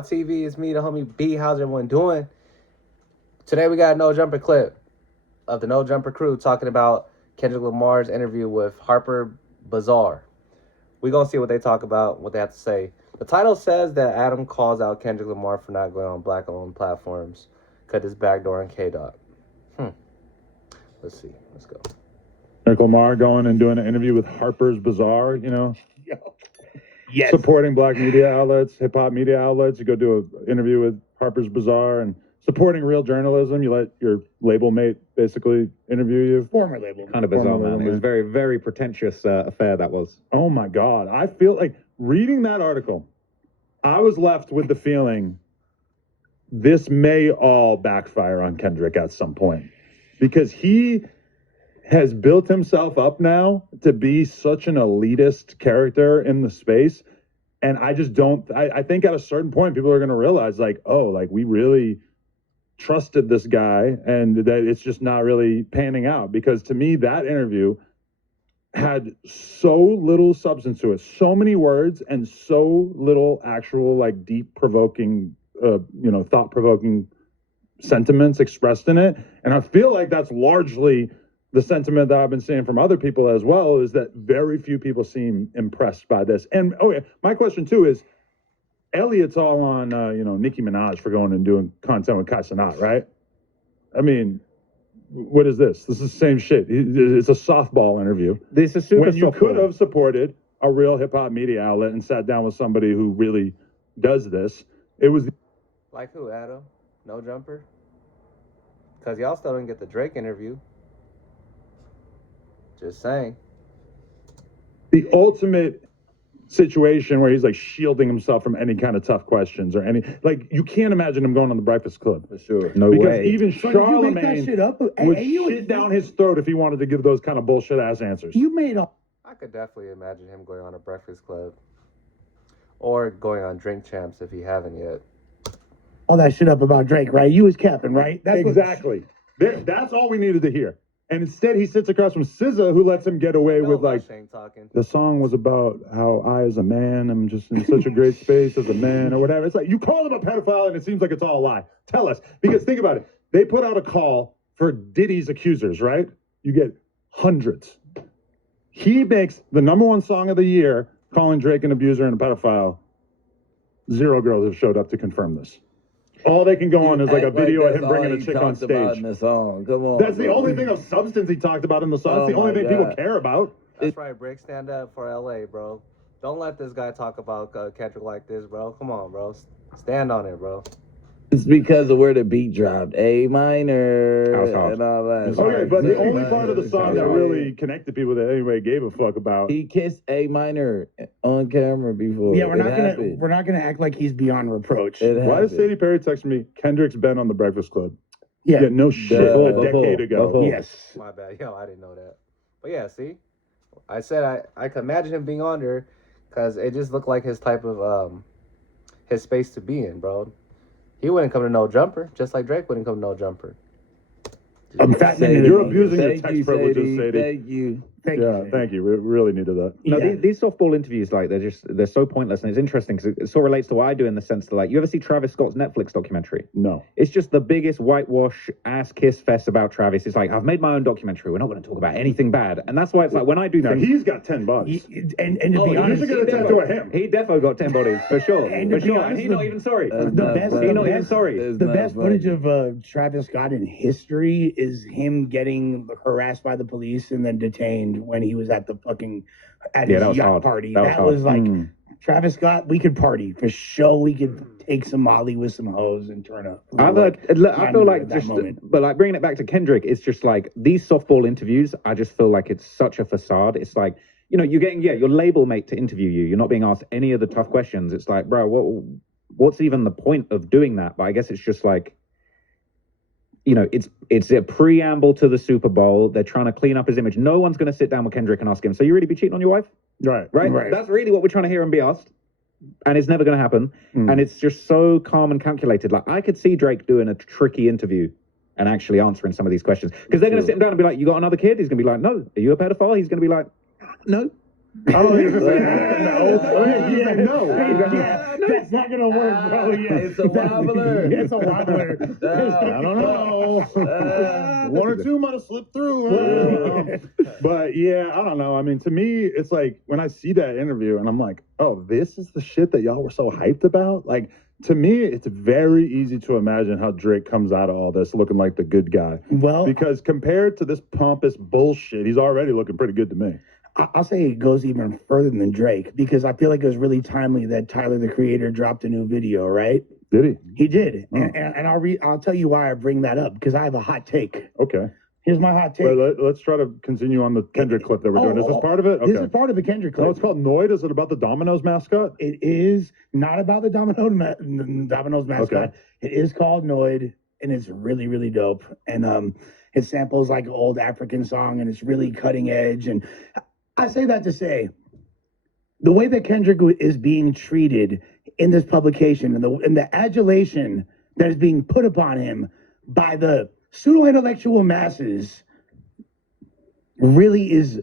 Facade TV. It's me, the homie B. How's everyone doing? Today we got a No Jumper clip of the No Jumper crew talking about Kendrick Lamar's interview with Harper Bazaar. We're going to see what they talk about, what they have to say. The title says that Adam calls out Kendrick Lamar for not going on black-owned platforms. Cut his backdoor on K-Dot. Let's see. Let's go. Kendrick Lamar going and doing an interview with Harper's Bazaar, you know? Yes. Supporting black media outlets, hip-hop media outlets. You go do an interview with Harper's Bazaar and supporting real journalism. You let your label mate basically interview you. Former label. Kind of bizarre, man. It was very, very pretentious affair that was. Oh, my God. I feel like reading that article, I was left with the feeling this may all backfire on Kendrick at some point. Because he has built himself up now to be such an elitist character in the space. And I just don't, I think at a certain point, people are going to realize like, oh, like we really trusted this guy and that it's just not really panning out. Because to me, that interview had so little substance to it, so many words and so little actual like deep provoking, thought-provoking sentiments expressed in it. And I feel like that's largely the sentiment that I've been seeing from other people as well, is that very few people seem impressed by this. And my question too is, Elliot's all on Nicki Minaj for going and doing content with Kai Cenat, right? I mean, what is this? This is the same shit. It's a softball interview. This is super when you softball. could have supported a real hip hop media outlet and sat down with somebody who really does this. It was Like who, Adam? No Jumper? Because y'all still didn't get the Drake interview. Just saying. the ultimate situation where he's like shielding himself from any kind of tough questions or any, like, you can't imagine him going on the Breakfast Club. For sure. No because way. even So you make that Charlemagne shit up? would Hey, you- shit down his throat if he wanted to give those kind of bullshit ass answers. You made all I could definitely imagine him going on a Breakfast Club. Or going on Drink Champs if he haven't yet. that shit up about Drake, right? You was capping, right? That's Exactly. That's all we needed to hear. And instead, he sits across from SZA, who lets him get away with like, Ain't talking. the song was about how I, as a man, am just in such a great space as a man or whatever. It's like, you call him a pedophile and it seems like it's all a lie. Tell us. Because think about it. They put out a call for Diddy's accusers, right? You get hundreds. He makes the #1 song of the year, calling Drake an abuser and a pedophile. 0 girls have showed up to confirm this. All they can go on is like a video of him bringing a chick on stage. In the song. Come on. That's the only thing of substance he talked about in the song. It's the only thing people care about. That's right, Brick. Stand up for LA, bro. Don't let this guy talk about Kendrick like this, bro. Come on, bro. Stand on it, bro. It's because of where the beat dropped. A minor That was hard. and all that. Okay, but the only part of the song that really connected people that anybody gave a fuck about. He kissed A minor on camera before. Yeah, we're It not gonna act like he's beyond reproach. It Why does happened. Sadie Perry text me? Kendrick's been on the Breakfast Club. Yeah. No shit. A decade ago. Yes. My bad. Yo, I didn't know that. But yeah, see? I said I could imagine him being on there because it just looked like his type of, his space to be in, bro. He wouldn't come to No Jumper, just like Drake wouldn't come to No Jumper. I'm fat man. You're abusing your Thank text you, privileges, Sadie. Thank you. Thank you. We really needed that. No, Yeah. these softball interviews, like they're so pointless, and it's interesting because it sort of relates to what I do in the sense that, like, you ever see Travis Scott's Netflix documentary? No. It's just the biggest whitewash ass kiss fest about Travis. It's like, I've made my own documentary. We're not going to talk about anything bad, and that's why it's like when I do Now, things. he's got 10 bucks. And to be you honest, should get a tattoo of him. He defo got 10 bodies for sure, And to for be sure. honest, And he's not even sorry. That's the not best- funny. He's not even sorry. It's the not best funny. footage of Travis Scott in history is him getting harassed by the police and then detained when he was at the fucking Yeah, his that was yacht hard. party. That was hard. like Travis Scott. We could party for sure. We could take some Molly with some hoes and turn up. I feel like that just, moment. but like bringing it back to Kendrick, it's just like these softball interviews. I just feel like it's such a facade. It's like, you're getting your label mate to interview you. You're not being asked any of the tough questions. It's like, bro, what's even the point of doing that? But I guess it's just like, it's a preamble to the Super Bowl. They're trying to clean up his image. No one's going to sit down with Kendrick and ask him, so you really be cheating on your wife? Right. Right? That's really what we're trying to hear him be asked. And it's never going to happen. And it's just so calm and calculated. Like, I could see Drake doing a tricky interview and actually answering some of these questions. Because they're going to sit him down and be like, you got another kid? He's going to be like, no. Are you a pedophile? He's going to be like, no. I don't think it's just like, no. Oh, yeah, he's like, no. Yeah, that's not gonna work, bro. Yeah, It's a wobbler. It's a wobbler. I don't know. One or two might have slipped through. But yeah, I don't know. I mean, to me, it's like when I see that interview and I'm like, oh, this is the shit that y'all were so hyped about. Like, to me, it's very easy to imagine how Drake comes out of all this looking like the good guy. Well, Because compared to this pompous bullshit, he's already looking pretty good to me. I'll say it goes even further than Drake because I feel like it was really timely that Tyler the Creator dropped a new video, right? Did he? He did, Oh. and I'll tell you why I bring that up because I have a hot take. Okay. Here's my hot take. Well, let's try to continue on the Kendrick clip that we're doing. Is this part of it? This is part of the Kendrick clip. No, it's called Noid. Is it about the Domino's mascot? It is not about the Domino's mascot. Okay. It is called Noid, and it's really, really dope. And it samples like an old African song, and it's really cutting edge. And I say that to say, the way that Kendrick is being treated in this publication and the adulation that is being put upon him by the pseudo-intellectual masses really is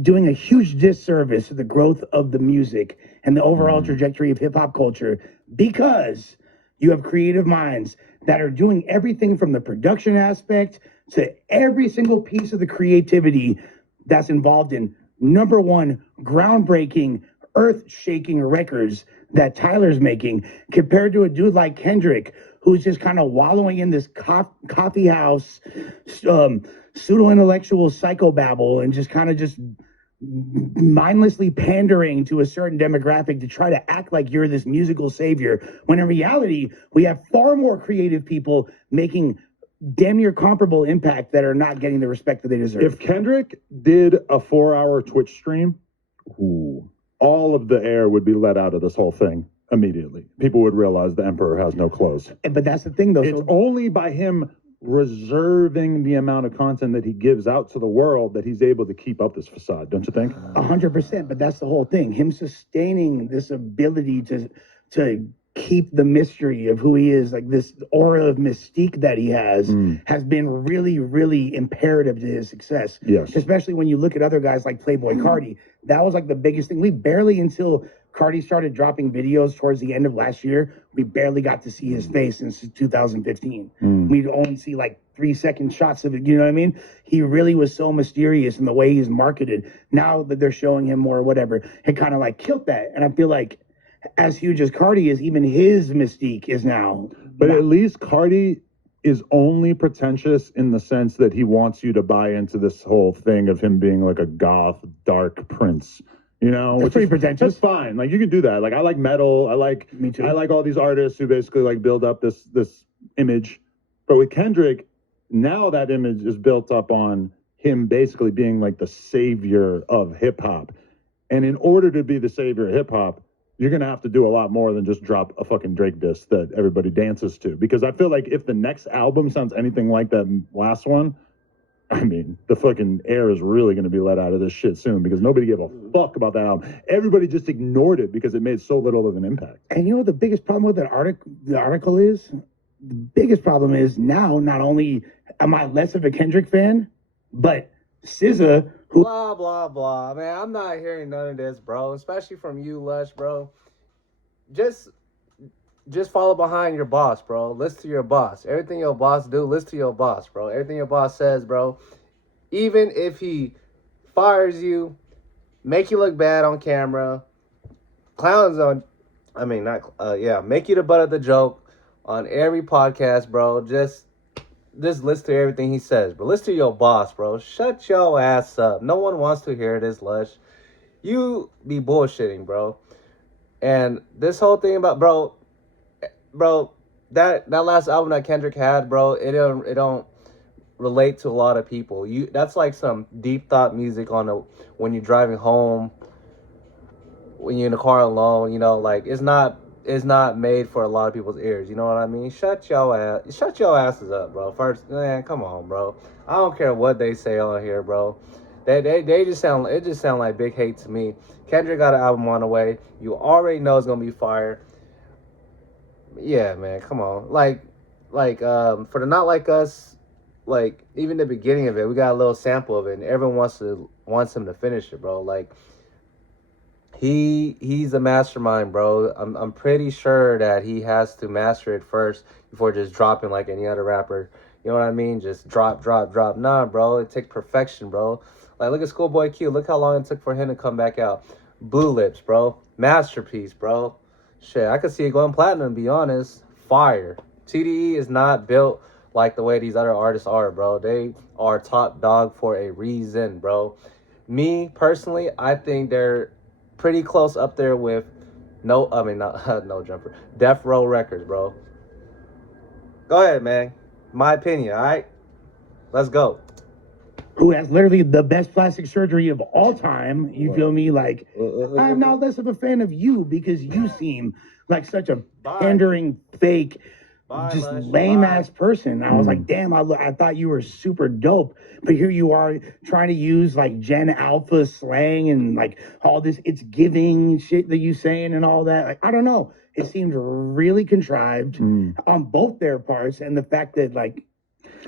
doing a huge disservice to the growth of the music and the overall trajectory of hip-hop culture because you have creative minds that are doing everything from the production aspect to every single piece of the creativity that's involved in number one, groundbreaking, earth-shaking records that Tyler's making compared to a dude like Kendrick, who's just kind of wallowing in this coffee house, pseudo-intellectual psychobabble and just kind of just mindlessly pandering to a certain demographic to try to act like you're this musical savior, when in reality, we have far more creative people making damn near comparable impact that are not getting the respect that they deserve. If Kendrick did a 4-hour Twitch stream, all of the air would be let out of this whole thing immediately. People would realize the emperor has no clothes. But that's the thing, though. It's only by him reserving the amount of content that he gives out to the world that he's able to keep up this facade, don't you think? 100%, but that's the whole thing. Him sustaining this ability to keep the mystery of who he is, like this aura of mystique that he has been really, really imperative to his success. Yes. Especially when you look at other guys like Playboy Cardi. That was like the biggest thing. We barely, until Cardi started dropping videos towards the end of last year, we barely got to see his face since 2015. We'd only see like 3-second shots of it, you know what I mean? He really was so mysterious in the way he's marketed. Now that they're showing him more or whatever, it kind of like killed that. And I feel like as huge as Cardi is, even his mystique is now. But at least Cardi is only pretentious in the sense that he wants you to buy into this whole thing of him being like a goth, dark prince. You know, That's pretty pretentious. That's fine. Like, you can do that. Like, I like metal. Me too. I like all these artists who basically like build up this image. But with Kendrick, now that image is built up on him basically being like the savior of hip hop. And in order to be the savior of hip hop, you're going to have to do a lot more than just drop a fucking Drake diss that everybody dances to. Because I feel like if the next album sounds anything like that last one, I mean, the fucking air is really going to be let out of this shit soon because nobody gave a fuck about that album. Everybody just ignored it because it made so little of an impact. And you know what the biggest problem with that article is? The biggest problem is now not only am I less of a Kendrick fan, but SZA, who Blah, blah, blah. Man, I'm not hearing none of this, bro. Especially from you, Lush, bro. Just follow behind your boss, bro. Listen to your boss. Everything your boss do, listen to your boss, bro. Everything your boss says, bro. Even if he fires you, make you look bad on camera, make you the butt of the joke on every podcast, bro. Just listen to everything he says, bro. Listen to your boss, bro. Shut your ass up. No one wants to hear this, Lush. You be bullshitting, bro. And this whole thing about, bro, that last album that Kendrick had, bro, it don't relate to a lot of people. That's like some deep thought music when you're driving home, when you're in the car alone, you know, like it's not made for a lot of people's ears. You know what I mean? Shut your asses up, bro. First, man, come on, bro. I don't care what they say on here, bro. They just sound like big hate to me. Kendrick got an album on the way. You already know it's gonna be fire. Yeah, man, come on. Like for the Not Like Us, like even the beginning of it, we got a little sample of it, and everyone wants him to finish it, bro. Like He's a mastermind, bro. I'm pretty sure that he has to master it first before just dropping like any other rapper. You know what I mean? Just drop, drop, drop. Nah, bro. It takes perfection, bro. Like look at Schoolboy Q. Look how long it took for him to come back out. Blue Lips, bro. Masterpiece, bro. Shit, I could see it going platinum, to be honest. Fire. TDE is not built like the way these other artists are, bro. They are top dog for a reason, bro. Me, personally, I think they're pretty close up there with no no jumper. Death Row Records, bro. Go ahead, man. My opinion, all right? Let's go. Who has literally the best plastic surgery of all time. You feel me? Like, I'm now less of a fan of you because you seem like such a pandering, fake, just lame ass person. I was like, damn, I thought you were super dope. But here you are trying to use like Gen Alpha slang and like all this it's giving shit that you saying and all that. Like, I don't know. It seemed really contrived on both their parts. And the fact that like,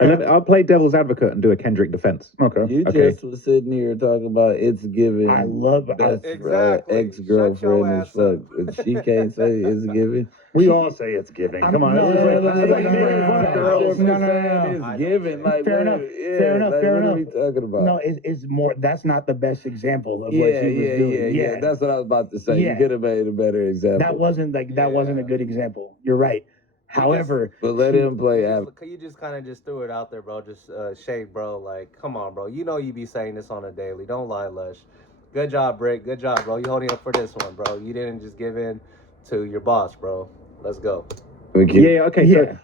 I'll play devil's advocate and do a Kendrick defense. Okay. You Okay. just was sitting here talking about it's giving. I love best Exactly. ex-girlfriend Shut your and fuck. But she can't say it's giving. We all say it's giving. Come on. No, This is no, like, no, this is like no, making no, fun of no, girls. no. It's giving. Like, Fair enough. Fair enough. Like, Fair what enough. are we talking about? No, it's more. That's not the best example of what she was doing. Yeah. That's what I was about to say. Yeah. You could have made a better example. That wasn't a good example. You're right. However, But let him play after. You just kind of just threw it out there, bro. Just shade, bro. Like, come on, bro. You know you be saying this on a daily. Don't lie, Lush. Good job, Brick. Good job, bro. You holding up for this one, bro. You didn't just give in to your boss, bro. Let's go. Yeah, okay. Yeah. So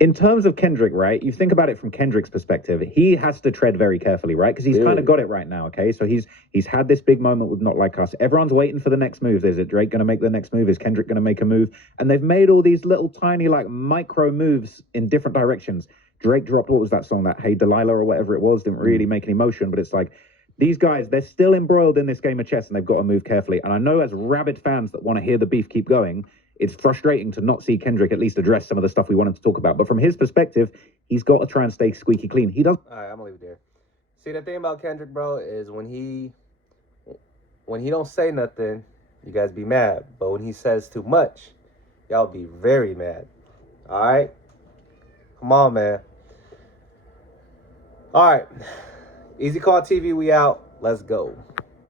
in terms of Kendrick, right? You think about it from Kendrick's perspective. He has to tread very carefully, right? Because he's kind of got it right now, okay? So he's had this big moment with Not Like Us. Everyone's waiting for the next move. Is it Drake going to make the next move? Is Kendrick going to make a move? And they've made all these little tiny like micro moves in different directions. Drake dropped, what was that song? That Hey Delilah or whatever it was. Didn't really make any motion, but it's like these guys, they're still embroiled in this game of chess and they've got to move carefully. And I know as rabid fans that want to hear the beef keep going, it's frustrating to not see Kendrick at least address some of the stuff we wanted to talk about. But from his perspective, he's got to try and stay squeaky clean. He does. All right, I'm gonna leave it there. See, the thing about Kendrick, bro, is when he don't say nothing, you guys be mad. But when he says too much, y'all be very mad. All right, come on, man. All right, Easy Call TV, we out. Let's go.